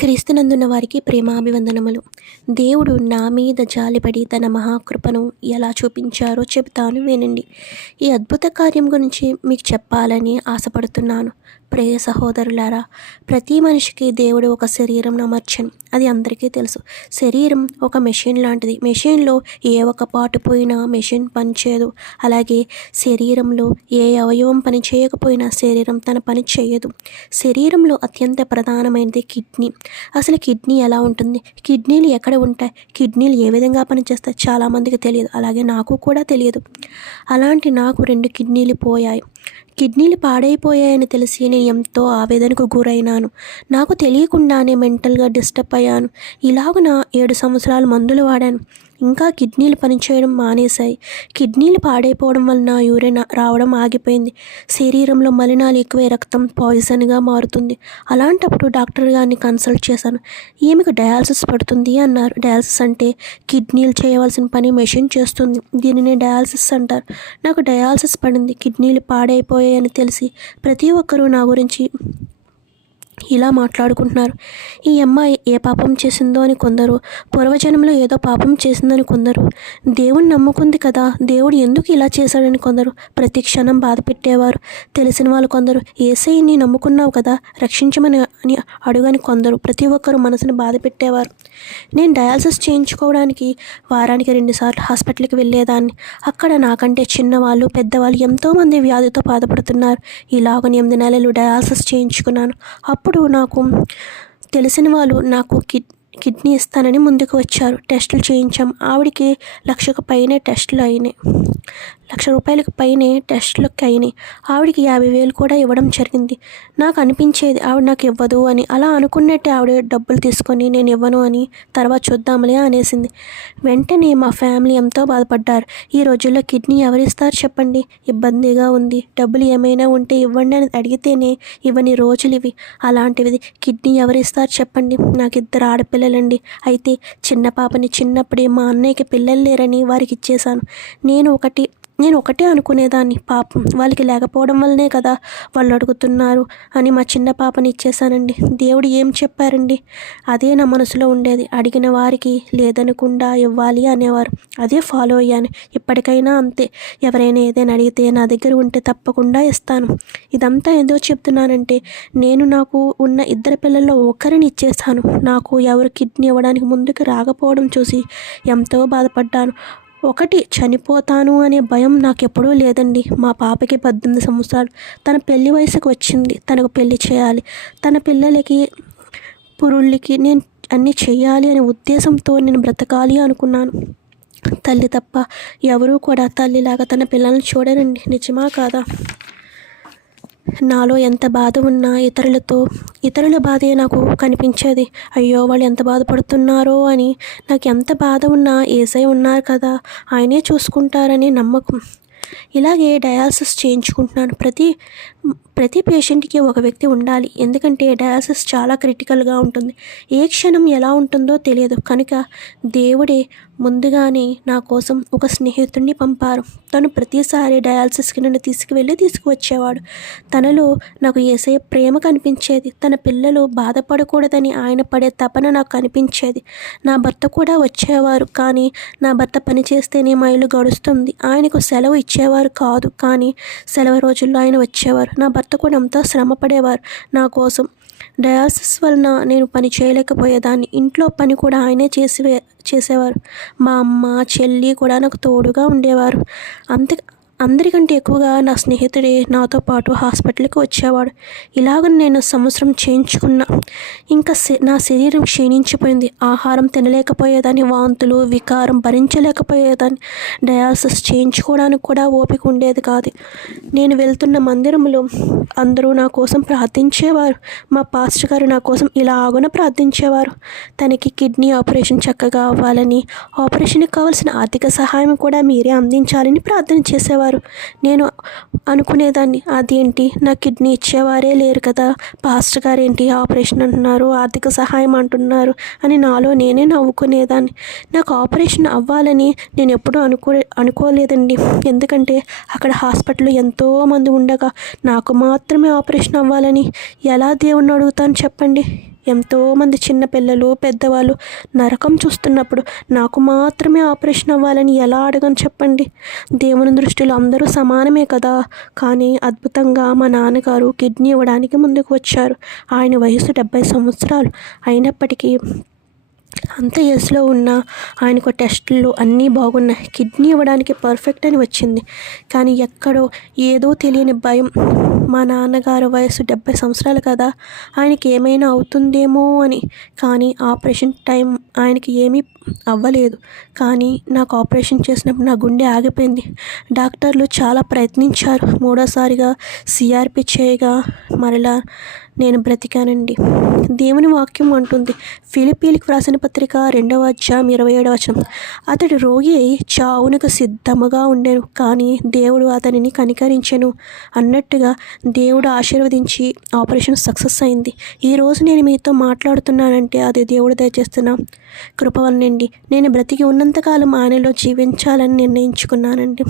క్రీస్తునందున్న వారికి ప్రేమాభివందనములు. దేవుడు నా మీద జాలిపడి తన మహాకృపను ఎలా చూపించారో చెబుతాను వినండి. ఈ అద్భుత కార్యం గురించి మీకు చెప్పాలని ఆశపడుతున్నాను. ప్రేయ సహోదరులారా ప్రతి మనిషికి దేవుడు ఒక శరీరం అమర్చను అది అందరికీ తెలుసు. శరీరం ఒక మెషిన్ లాంటిది. మెషిన్లో ఏ ఒక పాటు పోయినా మెషిన్ పనిచేయదు. అలాగే శరీరంలో ఏ అవయవం పని చేయకపోయినా శరీరం తన పని చేయదు. శరీరంలో అత్యంత ప్రధానమైనది కిడ్నీ అసలు కిడ్నీ ఎలా ఉంటుంది? కిడ్నీలు ఎక్కడ ఉంటాయి? కిడ్నీలు ఏ విధంగా పనిచేస్తాయి? చాలామందికి తెలియదు. అలాగే నాకు కూడా తెలియదు. అలాంటి నాకు రెండు కిడ్నీలు పోయాయి. కిడ్నీలు పాడైపోయాయని తెలిసి నేను ఎంతో ఆవేదనకు గురైనాను. నాకు తెలియకుండానే మెంటల్గా డిస్టర్బ్ అయ్యాను. ఇలాగ నా ఏడు సంవత్సరాలు మందులు వాడాను. ఇంకా కిడ్నీలు పనిచేయడం మానేశాయి. కిడ్నీలు పాడైపోవడం వలన యూరిన్ రావడం ఆగిపోయింది. శరీరంలో మలినాలు ఎక్కువే రక్తం పాయిజన్గా మారుతుంది. అలాంటప్పుడు డాక్టర్ గారిని కన్సల్ట్ చేశాను. ఈమెకు డయాలసిస్ పడుతుంది అన్నారు. డయాలసిస్ అంటే కిడ్నీలు చేయవలసిన పని మెషిన్ చేస్తుంది. దీనిని డయాలసిస్ అంటారు. నాకు డయాలసిస్ పడింది. కిడ్నీలు పాడైపోయాయని తెలిసి ప్రతి ఒక్కరూ నా గురించి ఇలా మాట్లాడుకుంటున్నారు. ఈ అమ్మాయి ఏ పాపం చేసిందో అని కొందరు పూర్వజన్మలో ఏదో పాపం చేసిందని కొందరు. దేవుని నమ్ముకుంది కదా దేవుడు ఎందుకు ఇలా చేశాడని కొందరు. ప్రతి క్షణం బాధ పెట్టేవారు. తెలిసిన వాళ్ళు కొందరు ఏసైని నమ్ముకున్నావు కదా రక్షించమని అని అడుగని కొందరు. ప్రతి ఒక్కరు మనసుని బాధ పెట్టేవారు. నేను డయాలసిస్ చేయించుకోవడానికి వారానికి రెండుసార్లు హాస్పిటల్కి వెళ్ళేదాన్ని. అక్కడ నాకంటే చిన్నవాళ్ళు పెద్దవాళ్ళు ఎంతోమంది వ్యాధితో బాధపడుతున్నారు. ఇలాగ ఎనిమిది నెలలు డయాలసిస్ చేయించుకున్నాను. అప్పుడు నాకు తెలిసిన వాళ్ళు నాకు కిడ్ కిడ్నీ ఇస్తానని ముందుకు వచ్చారు. టెస్టులు చేయించాం. ఆవిడకి లక్షకు పైనే టెస్టులు అయినాయి. లక్ష రూపాయలకు పైనే టెస్టులకు అయినాయి. ఆవిడకి యాభై వేలు కూడా ఇవ్వడం జరిగింది. నాకు అనిపించేది ఆవిడ నాకు ఇవ్వదు అని. అలా అనుకున్నట్టే ఆవిడ డబ్బులు తీసుకొని నేను ఇవ్వను అని తర్వాత చూద్దాంలే అనేసింది. వెంటనే మా ఫ్యామిలీ ఎంతో బాధపడ్డారు. ఈ రోజుల్లో కిడ్నీ ఎవరిస్తారు చెప్పండి? ఇబ్బందిగా ఉంది. డబ్బులు ఏమైనా ఉంటే ఇవ్వండి అని అడిగితేనే ఇవన్నీ రోజులు ఇవి. అలాంటివి కిడ్నీ ఎవరిస్తారు చెప్పండి? నాకు ఇద్దరు ఆడపిల్లలండి. అయితే చిన్న పాపని చిన్నప్పుడే మా అన్నయ్యకి పిల్లలు లేరని వారికి ఇచ్చేశాను. నేను ఒకటి నేను ఒకటే అనుకునేదాన్ని. పాపం వాళ్ళకి లేకపోవడం వల్లనే కదా వాళ్ళు అడుగుతున్నారు అని మా చిన్న పాపని ఇచ్చేశానండి. దేవుడు ఏం చెప్పారండి? అదే నా మనసులో ఉండేది. అడిగిన వారికి లేదనకుండా ఇవ్వాలి అనేవారు. అదే ఫాలో అయ్యాను. ఇప్పటికైనా అంతే. ఎవరైనా ఏదైనా అడిగితే నా దగ్గర ఉంటే తప్పకుండా ఇస్తాను. ఇదంతా ఎందుకు చెప్తున్నానంటే నేను నాకు ఉన్న ఇద్దరు పిల్లల్లో ఒకరిని ఇచ్చేస్తాను నాకు ఎవరు కిడ్నీ ఇవ్వడానికి ముందుకు రాకపోవడం చూసి ఎంతో బాధపడ్డాను. ఒకటి చనిపోతాను అనే భయం నాకు ఎప్పుడూ లేదండి. మా పాపకి పద్దెనిమిది సంవత్సరాలు. తన పెళ్ళి వయసుకు వచ్చింది. తనకు పెళ్ళి చేయాలి. తన పిల్లలకి పురుళ్ళకి నేను అన్నీ చేయాలి అనే ఉద్దేశంతో నేను బ్రతకాలి అనుకున్నాను. తల్లి తప్ప ఎవరూ కూడా తల్లిలాగా తన పిల్లల్ని చూడరండి. నిజమా కాదా? నాలో ఎంత బాధ ఉన్నా ఇతరులతో ఇతరుల బాధే నాకు కనిపించేది. అయ్యో వాళ్ళు ఎంత బాధపడుతున్నారో అని. నాకు ఎంత బాధ ఉన్నా ఏసై ఉన్నారు కదా ఆయనే చూసుకుంటారని నమ్మకం. ఇలాగే డయాలసిస్ చేయించుకుంటున్నాను. ప్రతి ప్రతి పేషెంట్కి ఒక వ్యక్తి ఉండాలి. ఎందుకంటే డయాలసిస్ చాలా క్రిటికల్గా ఉంటుంది. ఏ క్షణం ఎలా ఉంటుందో తెలియదు. కనుక దేవుడే ముందుగానే నా కోసం ఒక స్నేహితుడిని పంపారు. తను ప్రతిసారి డయాలసిస్కి నన్ను తీసుకువెళ్ళి తీసుకువచ్చేవాడు. తనలో నాకు ఏసే ప్రేమ కనిపించేది. తన పిల్లలు బాధపడకూడదని ఆయన పడే తపన నాకు కనిపించేది నా భర్త కూడా వచ్చేవారు. కానీ నా భర్త పని చేస్తేనే మా ఇల్లు గడుస్తుంది. ఆయనకు సెలవు ఇచ్చేవారు కాదు. కానీ సెలవు రోజుల్లో ఆయన వచ్చేవారు. నా భర్త కూడా అంతా శ్రమపడేవారు నా కోసం. డయాలసిస్ వలన నేను పని చేయలేకపోయేదాన్ని. ఇంట్లో పని కూడా ఆయనే చేసి చేసేవారు. మా అమ్మ చెల్లి కూడా నాకు తోడుగా ఉండేవారు. అంతే అందరికంటే ఎక్కువగా నా స్నేహితుడే నాతో పాటు హాస్పిటల్కి వచ్చేవాడు. ఇలాగ నేను సంవత్సరం చేయించుకున్న. ఇంకా నా శరీరం క్షీణించిపోయింది. ఆహారం తినలేకపోయేదాన్ని వాంతులు వికారం భరించలేకపోయేదాన్ని. డయాలసిస్ చేయించుకోవడానికి కూడా ఓపిక ఉండేది కాదు. నేను వెళ్తున్న మందిరంలో అందరూ నా కోసం ప్రార్థించేవారు. మా పాస్టర్ గారు నా కోసం ఇలాగున ప్రార్థించేవారు. తనకి కిడ్నీ ఆపరేషన్ చక్కగా అవ్వాలని ఆపరేషన్కి కావాల్సిన ఆర్థిక సహాయం కూడా మీరే అందించాలని ప్రార్థన చేసేవారు. నేను అనుకునేదాన్ని అదేంటి? నా కిడ్నీ ఇచ్చేవారే లేరు కదా. పాస్టర్ గారు ఏంటి ఆపరేషన్ అంటున్నారు ఆర్థిక సహాయం అంటున్నారు అని నాలో నేనే నవ్వుకునేదాన్ని. నాకు ఆపరేషన్ అవ్వాలని నేను ఎప్పుడూ అనుకో అనుకోలేదండి. ఎందుకంటే అక్కడ హాస్పిటల్ ఎంతోమంది ఉండగా నాకు మాత్రమే ఆపరేషన్ అవ్వాలని ఎలా దేవుణ్ణి అడుగుతాను చెప్పండి? ఎంతోమంది చిన్నపిల్లలు పెద్దవాళ్ళు నరకం చూస్తున్నప్పుడు నాకు మాత్రమే ఆపరేషన్ అవ్వాలని ఎలా అడగను చెప్పండి? దేవుని దృష్టిలో అందరూ సమానమే కదా? కానీ అద్భుతంగా మా నాన్నగారు కిడ్నీ ఇవ్వడానికి ముందుకు వచ్చారు. ఆయన వయసు డెబ్బై సంవత్సరాలు అయినప్పటికీ అంత ఏజ్లో ఉన్న ఆయనకు టెస్టులు అన్నీ బాగున్నాయి. కిడ్నీ ఇవ్వడానికి పర్ఫెక్ట్ అని వచ్చింది. కానీ ఎక్కడో ఏదో తెలియని భయం. మా నాన్నగారు వయసు డెబ్బై సంవత్సరాలు కదా ఆయనకి ఏమైనా అవుతుందేమో అని. కానీ ఆపరేషన్ టైం ఆయనకి ఏమీ అవ్వలేదు. కానీ నాకు ఆపరేషన్ చేసినప్పుడు నా గుండె ఆగిపోయింది. డాక్టర్లు చాలా ప్రయత్నించారు. మూడోసారిగా సిఆర్పి చేయగా మరలా నేను బ్రతికానండి. దేవుని వాక్యం అంటుంది. ఫిలిపీలకు వ్రాసిన పత్రిక రెండవ అధ్యాయం ఇరవై ఏడవ వచనం. అతడు రోగి అయి చావునకు సిద్ధముగా ఉండేను కానీ దేవుడు అతనిని కనికరించాను. అన్నట్టుగా దేవుడు ఆశీర్వదించి ఆపరేషన్ సక్సెస్ అయింది. ఈరోజు నేను మీతో మాట్లాడుతున్నానంటే అది దేవుడు దయచేస్తున్న కృప వలనండి. నేను బ్రతికి ఉన్నంతకాలం ఆయనలో జీవించాలని నిర్ణయించుకున్నానండి.